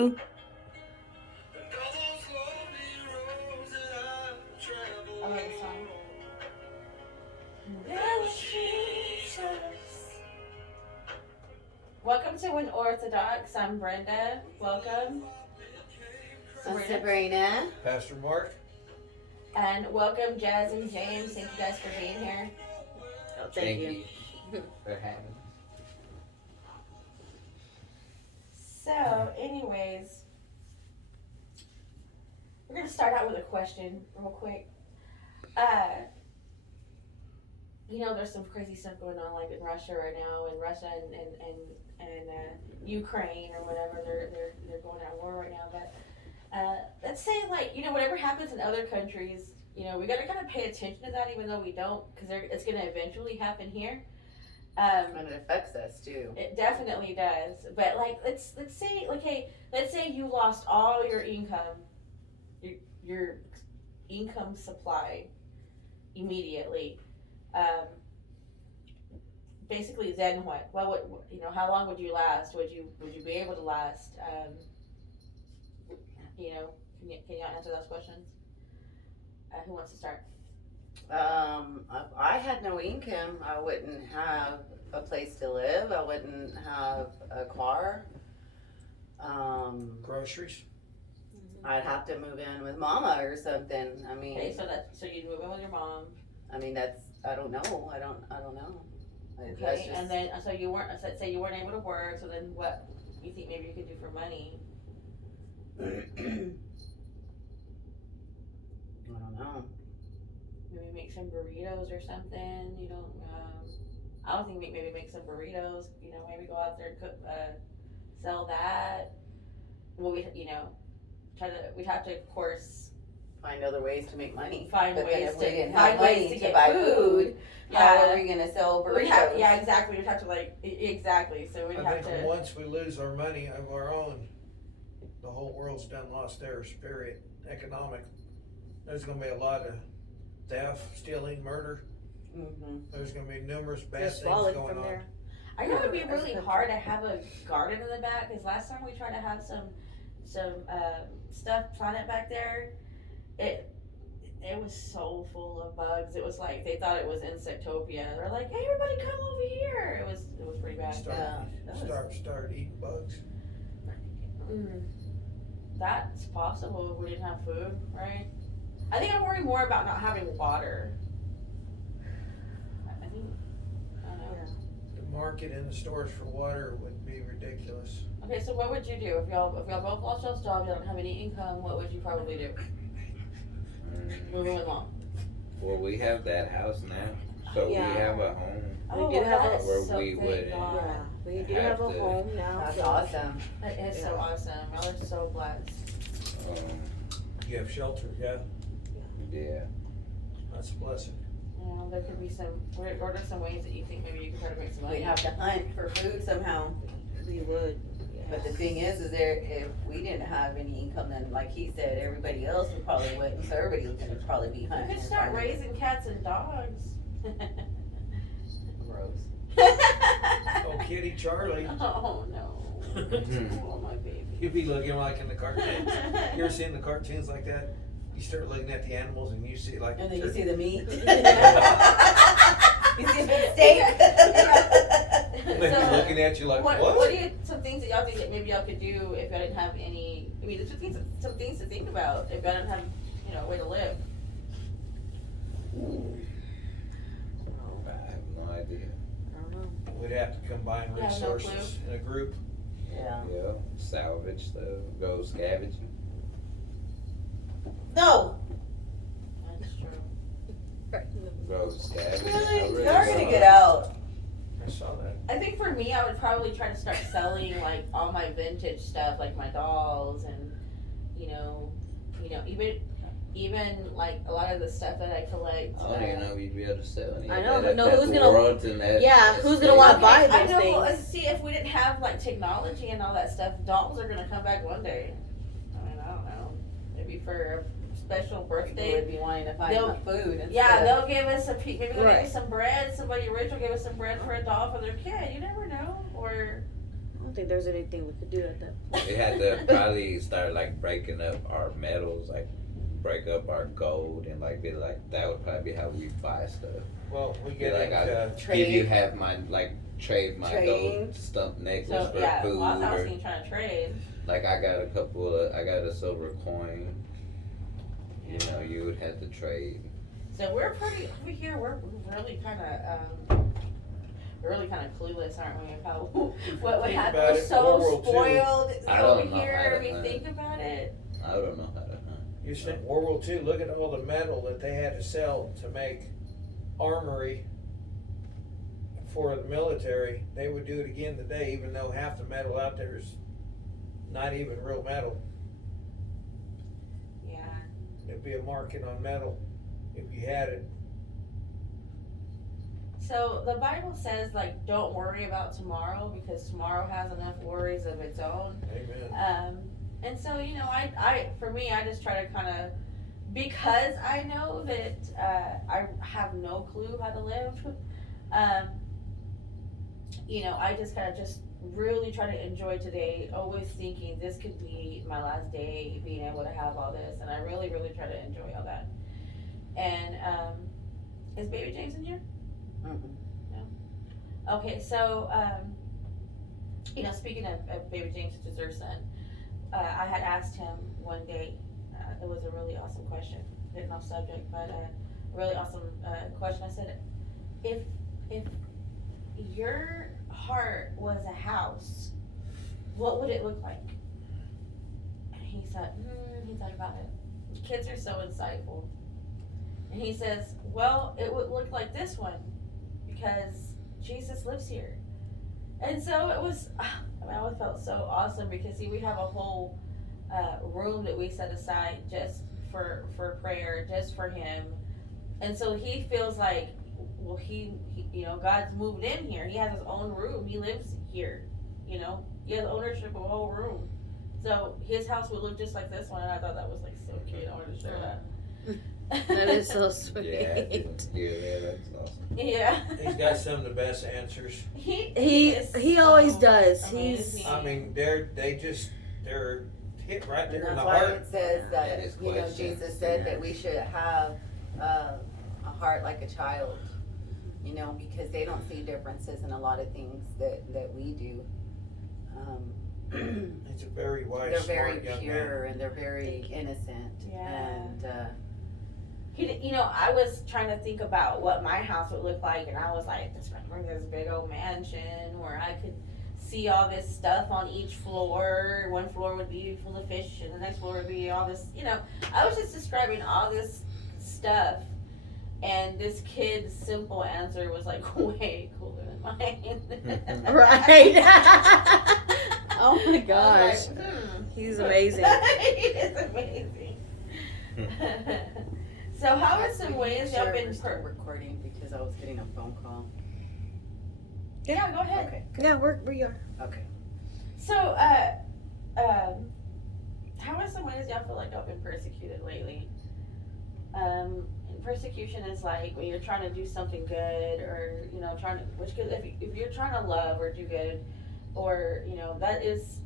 Oh, I love the song. There was Jesus. Welcome to Unorthodox. I'm Brenda. Welcome. I'm Sabrina. Pastor Mark. And welcome, Jazz and James. Thank you guys for being here. Oh, thank you for having me. So, anyways, we're going to start out with a question real quick. There's some crazy stuff going on, like in Russia right now, in Russia and Ukraine or whatever. They're going at war right now. But let's say, whatever happens in other countries, we got to kind of pay attention to that, even though we don't, because it's going to eventually happen here. And it affects us too. It definitely does. But let's say, let's say you lost all your income, your income supply immediately. Basically, then what? Well, how long would you last? Would you be able to last? Can y'all answer those questions? Who wants to start? If I had no income, I wouldn't have a place to live. I wouldn't have a car. Groceries. I'd have to move in with Mama or something. I mean, Okay, so you'd move in with your mom. I mean I don't know. I don't know. Okay, and then so you weren't. Let's say you weren't able to work. So then, what you think maybe you could do for money? I don't know. Maybe make some burritos or something. I would think maybe make some burritos. Maybe go out there and cook, sell that. Well, we'd have to, of course, Find other ways to make money. Find but ways then if we to- didn't find have ways money to to get buy food. how Yeah. are we gonna sell burritos? Exactly. We'd have to exactly. So we'd I have think to. once we lose our money of our own, the whole world's done lost their spirit, economic. There's going to be a lot of theft, stealing, murder. Mm-hmm. There's going to be numerous bad Just things falling going from on. there. I know it'd be really hard to have a garden in the back, because last time we tried to have some stuff planted back there, it was so full of bugs. It was like they thought it was Insectopia. They're like, "Hey, everybody, come over here!" It was pretty bad. Start eating bugs. That's possible if we didn't have food, right? I think I'm worried more about not having water. I don't know. Yeah. The market in the stores for water would be ridiculous. Okay, so what would you do if y'all both lost y'all's jobs, you don't have any income? What would you probably do? Moving along. Well, we have that house now, so Yeah. we have a home. We do have that a- is where so we thank would, God. Yeah, we do Have have a to- home now. That's so- awesome. That is so awesome. Y'all are so blessed. You have shelter, yeah. Yeah. That's a blessing. There could be what are some ways that you think maybe you could try to make some money? We'd have to hunt for food somehow. We would. But the thing is if we didn't have any income, then like he said, everybody else would probably wouldn't. So everybody was gonna probably be You hunting. could and start farming. raising cats and dogs. Gross. Oh, kitty Charlie. Oh no. Oh my baby. You'd be looking like in the cartoons. You ever seen the cartoons like that? You start looking at the animals and you see like. And then you see the meat. You see the steak. They'd be So, looking at you like, what? What do you, some things that y'all think that maybe y'all could do if y'all didn't have any, there's some things to think about if y'all didn't have, a way to live. I have no idea. I don't know. We'd have to combine Yeah, no resources in a group. Yeah. Yeah, salvage stuff, go scavenging. No. That's true. Go scavenging. Really? I really Y'all gonna saw get it. out. I saw that. I think for me, I would probably try to start selling like all my vintage stuff, like my dolls and, even like a lot of the stuff that I collect. I don't even know if you'd be able to sell any. I of know, that but at no, that who's gonna- Warrenton, that- yeah, that who's state. gonna wanna buy I those know. things? Well, see, if we didn't have like technology and all that stuff, dolls are gonna come back one day. I don't know. Maybe for a special People birthday. would be wanting to find They'll- food and Yeah, stuff. they'll give us maybe they'll give Right. us some bread. Somebody rich will give us some bread for a doll for their kid. You never know. Or don't think there's anything we could do at that point. We had to probably start like breaking up our metals, like break up our gold, and like be like that would probably be how we buy stuff. Well, we Be get like, into I'll give you half my trade my Trade. gold stump necklace So for yeah, food, well, I was or thinking trying to trade. like I got a silver coin. You know, you would have to trade. So we're pretty over here. We're really kind of clueless, aren't we? About what would Think happen. about We're it, so World War II. spoiled I over don't know here. how to If you hunt. think about it. I don't know how to hunt. You said World War II, look at all the metal that they had to sell to make armory for the military. They would do it again today, even though half the metal out there is not even real metal. Yeah. It'd be a market on metal if you had it. So the Bible says, like, don't worry about tomorrow because tomorrow has enough worries of its own. Amen. And so, you know, for me, I just try to kind of, because I know that I have no clue how to live, you know, I just kind of just really try to enjoy today, always thinking this could be my last day, being able to have all this, and I really, really try to enjoy all that. And is Baby James in here? Mm-mm. No. Okay, so you know, speaking of Baby James, which is their son, I had asked him one day. It was a really awesome question, getting off subject, but a really awesome question. I said, if your heart was a house, what would it look like? And he said, he thought about it. Kids are so insightful. And he says, well, it would look like this one because Jesus lives here. And so it was, I mean, I felt so awesome because, see, we have a whole room that we set aside just for prayer, just for him. And so he feels like, well, he you know, God's moved in here. He has his own room. He lives here, you know. He has ownership of a whole room. So his house would look just like this one, and I thought that was like so cute. I wanted to share that. That is so sweet. Yeah, I didn't hear that. That's awesome. Yeah. He's got some of the best answers. He always does. Amazing. He's I mean, they're hit right there in And the that's why heart. it says That that, is you know, questions. Jesus said that we should have a heart like a child, you know, because they don't see differences in a lot of things that we do. He's a very wise, They're smart very young pure man. and they're very innocent. Yeah. And You know, I was trying to think about what my house would look like, and I was like, this big old mansion where I could see all this stuff on each floor. One floor would be full of fish, and the next floor would be all this, you know. I was just describing all this stuff, and this kid's simple answer was like way cooler than mine. right. Oh my I gosh. was like, He's amazing. He is amazing. So how are some ways y'all been recording because I was getting a phone call. Yeah, go ahead. Okay. Yeah, we are. Okay. So, how are some ways y'all feel like y'all been persecuted lately? And persecution is like when you're trying to do something good, or you know, if you're trying to love or do good, or you know, that is,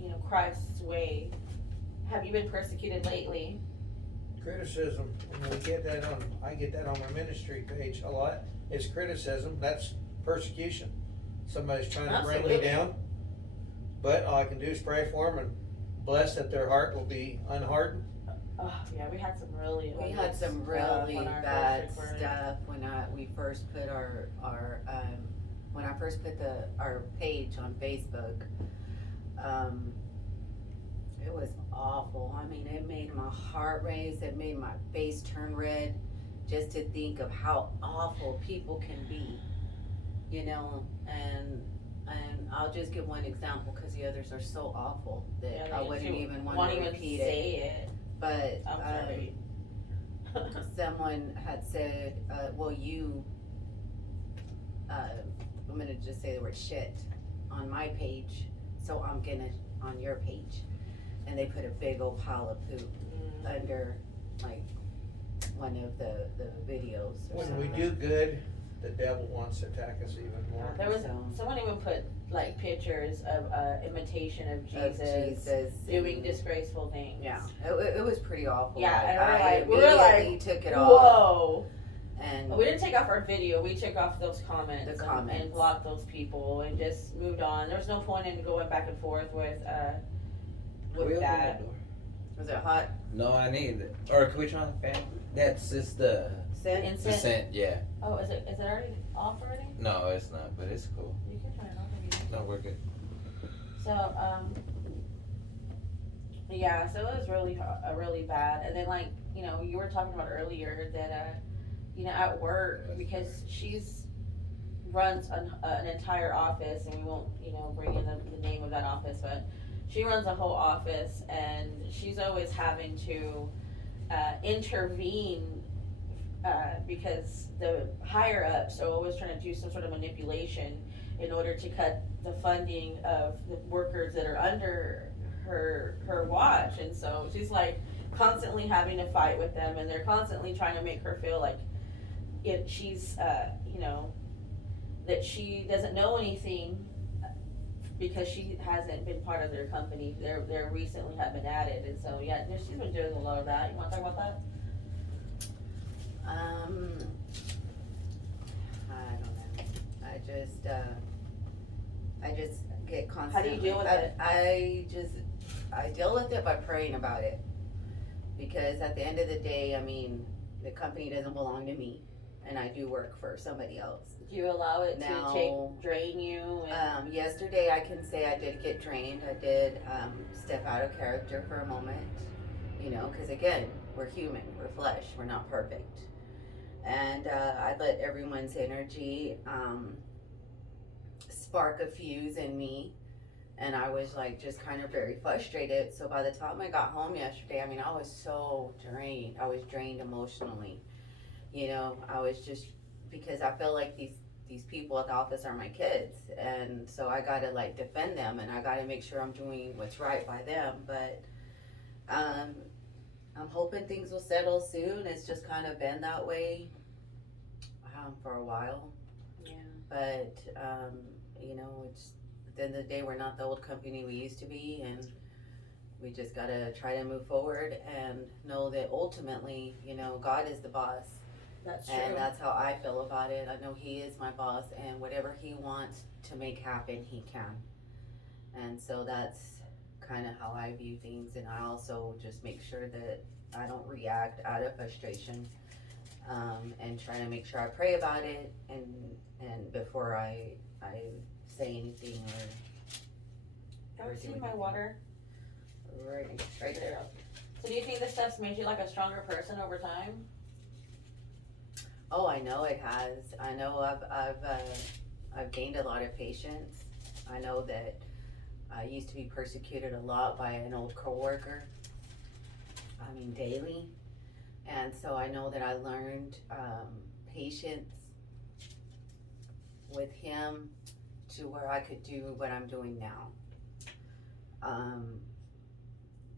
you know, Christ's way. Have you been persecuted lately? Criticism, and I get that on my ministry page a lot. It's criticism. That's persecution. Somebody's trying to bring me Absolutely. down, but all I can do is pray for them and bless that their heart will be unhardened. Oh yeah, we had some really bad stuff when we first put our page on Facebook. It was awful. I mean, it made my heart race. It made my face turn red just to think of how awful people can be, you know. And I'll just give one example because the others are so awful that I wouldn't even want to repeat it. But I'm sorry. someone had said, I'm gonna just say the word shit on my page, so I'm gonna on your page. And they put a big old pile of poop under like one of the videos or When something. we do good, the devil wants to attack us even more. There was So- someone even put like pictures of imitation of Of Jesus Jesus doing and- disgraceful things. Yeah, it was pretty awful. Yeah, Like, and I we were like, immediately took it off. whoa. And We didn't take off our video. We took off those comments, The and comments. blocked those people and just moved on. There was no point in going back and forth with We open that. the door. was it hot? No, I need it. Or can we turn on the fan? That's just the Scent? Scent. scent. Yeah. Oh, is it already off already? No, it's not, but it's cool. You can turn it off if you No, we're good. So, yeah, so it was really bad. And then, like, you know, you were talking about earlier that, you know, at work, because she's runs an entire office, and we won't, you know, bring in the name of that office, but she runs a whole office, and she's always having to intervene because the higher ups are always trying to do some sort of manipulation in order to cut the funding of the workers that are under her watch. And so she's like constantly having to fight with them, and they're constantly trying to make her feel like she's you know, that she doesn't know anything because she hasn't been part of their company. They're recently have been added, and so yeah, she's been doing a lot of that. You want to talk about that? I don't know. I just get constantly. How do you deal with it? I deal with it by praying about it, because at the end of the day, I mean, the company doesn't belong to me, and I do work for somebody else. Do you allow it Now- to drain you? And, Yesterday, I can say I did get drained. I did step out of character for a moment, you know, because again, we're human, we're flesh, we're not perfect. And I let everyone's energy spark a fuse in me, and I was like just kind of very frustrated. So by the time I got home yesterday, I mean, I was so drained. I was drained emotionally, you know. I was just, because I feel like these people at the office are my kids, and so I gotta like defend them, and I gotta make sure I'm doing what's right by them. But I'm hoping things will settle soon. It's just kind of been that way for a while. yeah. But you know, it's at the end of the day, we're not the old company we used to be, and we just gotta try to move forward and know that ultimately, you know, God is the boss. That's true. And that's how I feel about it. I know He is my boss, and whatever He wants to make happen, He can. And so that's kind of how I view things. And I also just make sure that I don't react out of frustration, and try to make sure I pray about it, and before I say anything Ever seen my water? or right there. So do you think this stuff's made you like a stronger person over time? Oh, I know it has. I know I've gained a lot of patience. I know that I used to be persecuted a lot by an old coworker. I mean, daily. And so I know that I learned patience with him to where I could do what I'm doing now.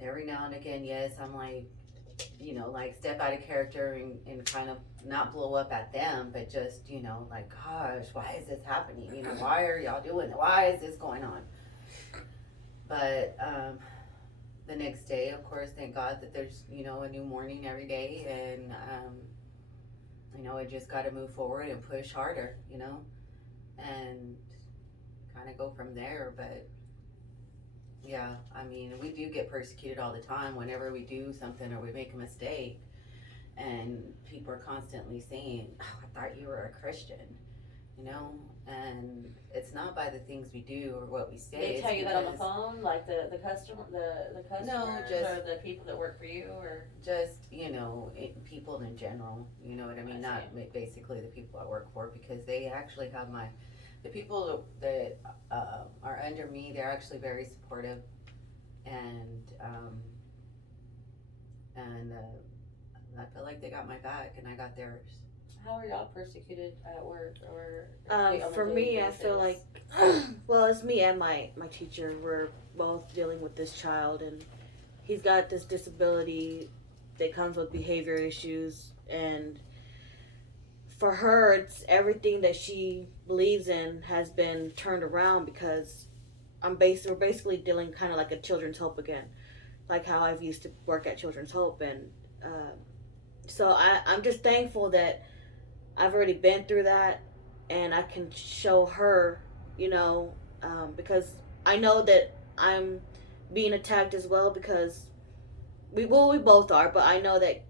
Every now and again, yes, I'm like, you know, like step out of character and kind of not blow up at them, but just, you know, like, gosh, why is this happening? You know, why are y'all doing it? Why is this going on? But the next day, of course, thank God that there's, you know, a new morning every day, and you know, I just got to move forward and push harder, you know, and kind of go from there. But yeah, I mean, we do get persecuted all the time whenever we do something or we make a mistake, and people are constantly saying, oh, I thought you were a Christian, you know, and it's not by the things we do or what we say. They it's tell you that on the because phone, like the customers just- or the people that work for you, or just, you know, people in general, you know what I mean? I Not basically the people I work for, because they actually have the people that are under me, they're actually very supportive, and I feel like they got my back and I got theirs. how are y'all persecuted at work or? For me, I feel like, well, it's me and my teacher. We're both dealing with this child, and he's got this disability that comes with behavior issues. And for her, it's everything that she believes in has been turned around because we're basically dealing kind of like a Children's Hope again, like how I've used to work at Children's Hope, and so I'm just thankful that I've already been through that, and I can show her, because I know that I'm being attacked as well because we both are, but I know that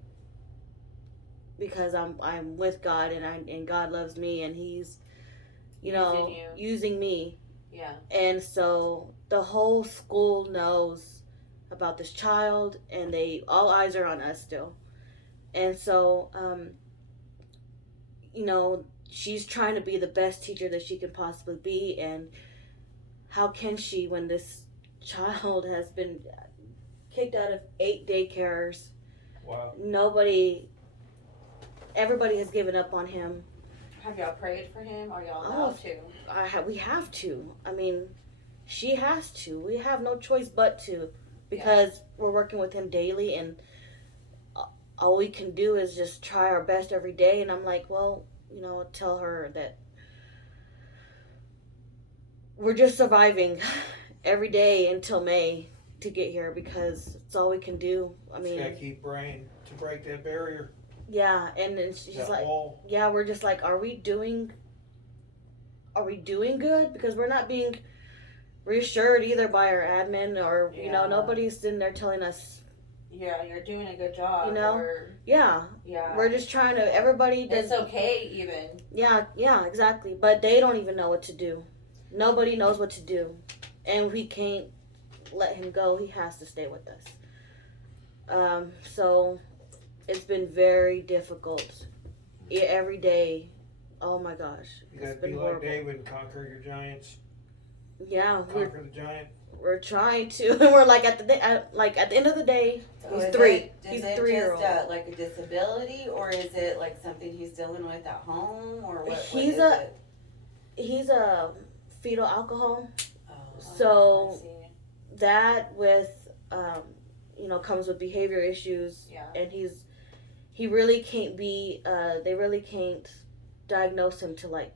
because I'm with God and God loves me and He's using me. Yeah. And so the whole school knows about this child, and all eyes are on us still. And so she's trying to be the best teacher that she can possibly be, and how can she when this child has been kicked out of 8 daycares? Wow. Everybody has given up on him. Have y'all prayed for him? Are y'all allowed to? We have to. I mean, she has to. We have no choice but to, because we're working with him daily, and all we can do is just try our best every day. And I'm like, well, tell her that we're just surviving every day until May to get here, because it's all we can do. I mean, just gotta keep praying to break that barrier. Yeah, and then she's that like, wall. yeah, we're just like, are we doing good? Because we're not being reassured either by our admin, or nobody's sitting there telling us, you're doing a good job. Yeah, we're just trying to. Everybody does. It's okay, even. Yeah, exactly. But they don't even know what to do. Nobody knows what to do, and we can't let him go. He has to stay with us. So it's been very difficult. Every day. Oh my gosh. You gotta be like David and conquer your giants. Yeah, conquer the giant. We're trying to. We're like at the end of the day, So he's 3. He's it 3-year-old. Just like a disability, or is it like something he's dealing with at home, or what? He's a fetal alcohol. Oh, So that with comes with behavior issues. Yeah. And he really can't be. They really can't diagnose him to like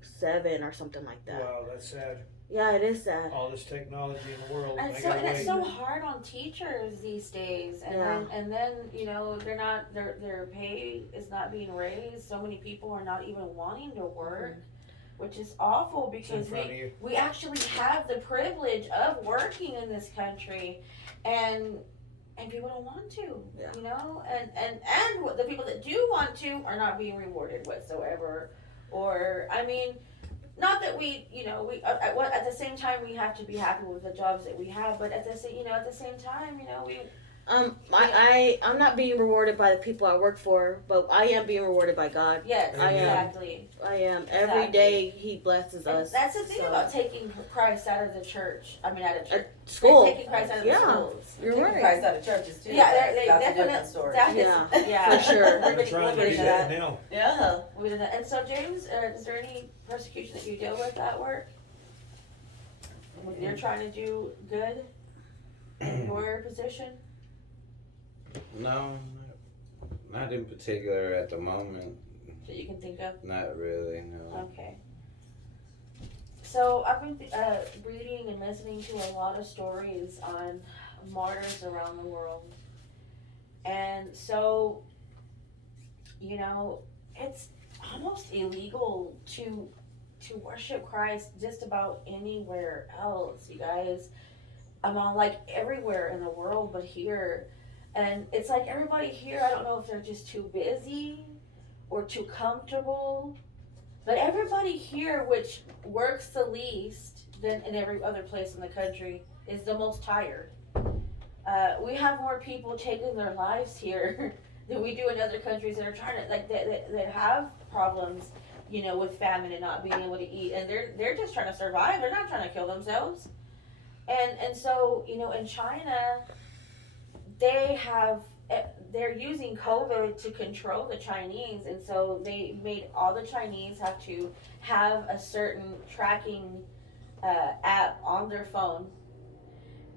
7 or something like that. Wow, that's sad. Yeah, it is sad. All this technology in the world. And it's so hard on teachers these days. And then their pay is not being raised. So many people are not even wanting to work, which is awful, because we actually have the privilege of working in this country, and people don't want to, and the people that do want to are not being rewarded whatsoever. Or, I mean, not that we at the same time we have to be happy with the jobs that we have, but at the same time, I'm not being rewarded by the people I work for, but I am being rewarded by God. Yes, exactly. I am. Every day He blesses us. That's the thing about taking Christ out of the church. I mean, out of church. School. Taking Christ out of the schools. You're taking right. Christ out of churches too. Yeah, they that's definitely. a different story. For sure. We're trying to do that now. Yeah. We did that. And so, James, is there any persecution that you deal with at work? When you're trying to do good in your position? No, not in particular at the moment. That you can think of? Not really, no. Okay. So I've been reading and listening to a lot of stories on martyrs around the world. And so, it's almost illegal to worship Christ just about anywhere else, you guys. I'm on like everywhere in the world but here. And it's like everybody here, I don't know if they're just too busy or too comfortable, but everybody here, which works the least than in every other place in the country, is the most tired. We have more people taking their lives here than we do in other countries that are trying to, like, that have problems, with famine and not being able to eat, and they're just trying to survive. They're not trying to kill themselves. And so, in China, they're using COVID to control the Chinese, and so they made all the Chinese have to have a certain tracking app on their phone,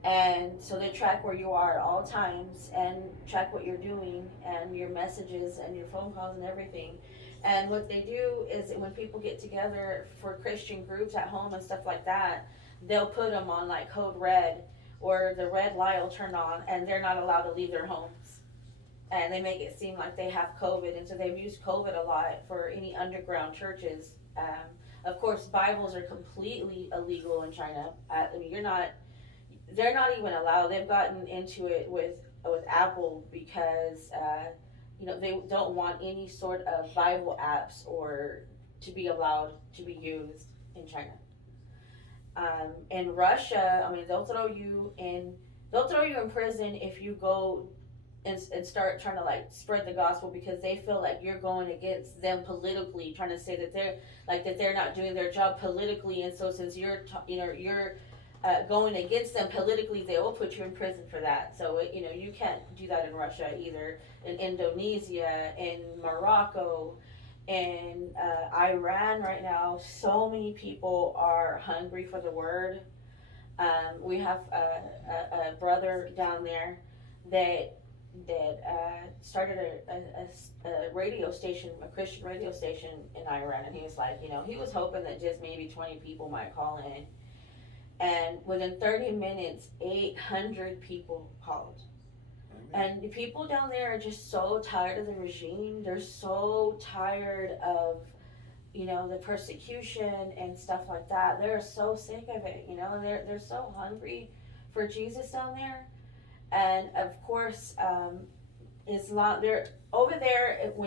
and so they track where you are at all times and track what you're doing and your messages and your phone calls and everything. And what they do is when people get together for Christian groups at home and stuff like that, they'll put them on like code red, or the red light will turn on, and they're not allowed to leave their homes. And they make it seem like they have COVID, and so they've used COVID a lot for any underground churches. Of course, Bibles are completely illegal in China. I mean, they're not even allowed. They've gotten into it with Apple because they don't want any sort of Bible apps or to be allowed to be used in China. In Russia, I mean, they'll throw you in prison if you go and start trying to like spread the gospel, because they feel like you're going against them politically, trying to say that they're not doing their job politically, and so since you're going against them politically, they will put you in prison for that. So you can't do that in Russia either. In Indonesia, in Morocco, in Iran right now, so many people are hungry for the word. We have a brother down there that started a radio station, a Christian radio station in Iran, and he was like, he was hoping that just maybe 20 people might call in. And within 30 minutes, 800 people called. And the people down there are just so tired of the regime. They're so tired of, the persecution and stuff like that. They're so sick of it, and they're so hungry for Jesus down there. And of course, Islam, they're over there.